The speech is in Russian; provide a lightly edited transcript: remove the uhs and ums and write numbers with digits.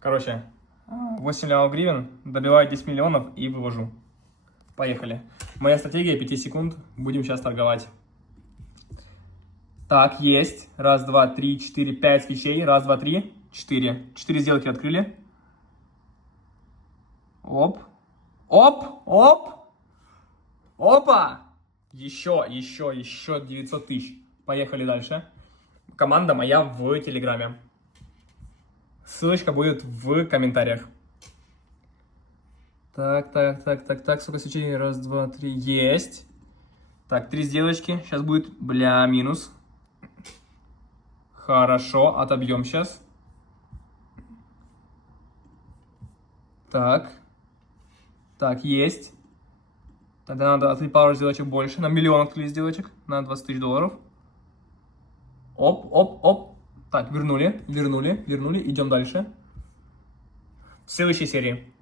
Короче, 8 миллионов гривен, добиваю 10 миллионов и вывожу. Поехали. Моя стратегия 5 секунд. Будем сейчас торговать. Так, есть. Раз, два, три, четыре, 5 свечей. Раз, два, три, 4. 4 сделки открыли. Оп. Оп, оп. Опа. Еще 900 тысяч. Поехали дальше. Команда моя в Телеграме. Ссылочка будет в комментариях. Так, сколько свечей? Раз, два, три. Есть. Так, 3 сделочки. Сейчас будет, бля, минус. Хорошо, отобьем сейчас. Так, есть. Тогда надо открыть пару сделочек больше. На миллион открыли сделочек. На 20 тысяч долларов. Оп. Так, вернули. Идем дальше. В следующей серии.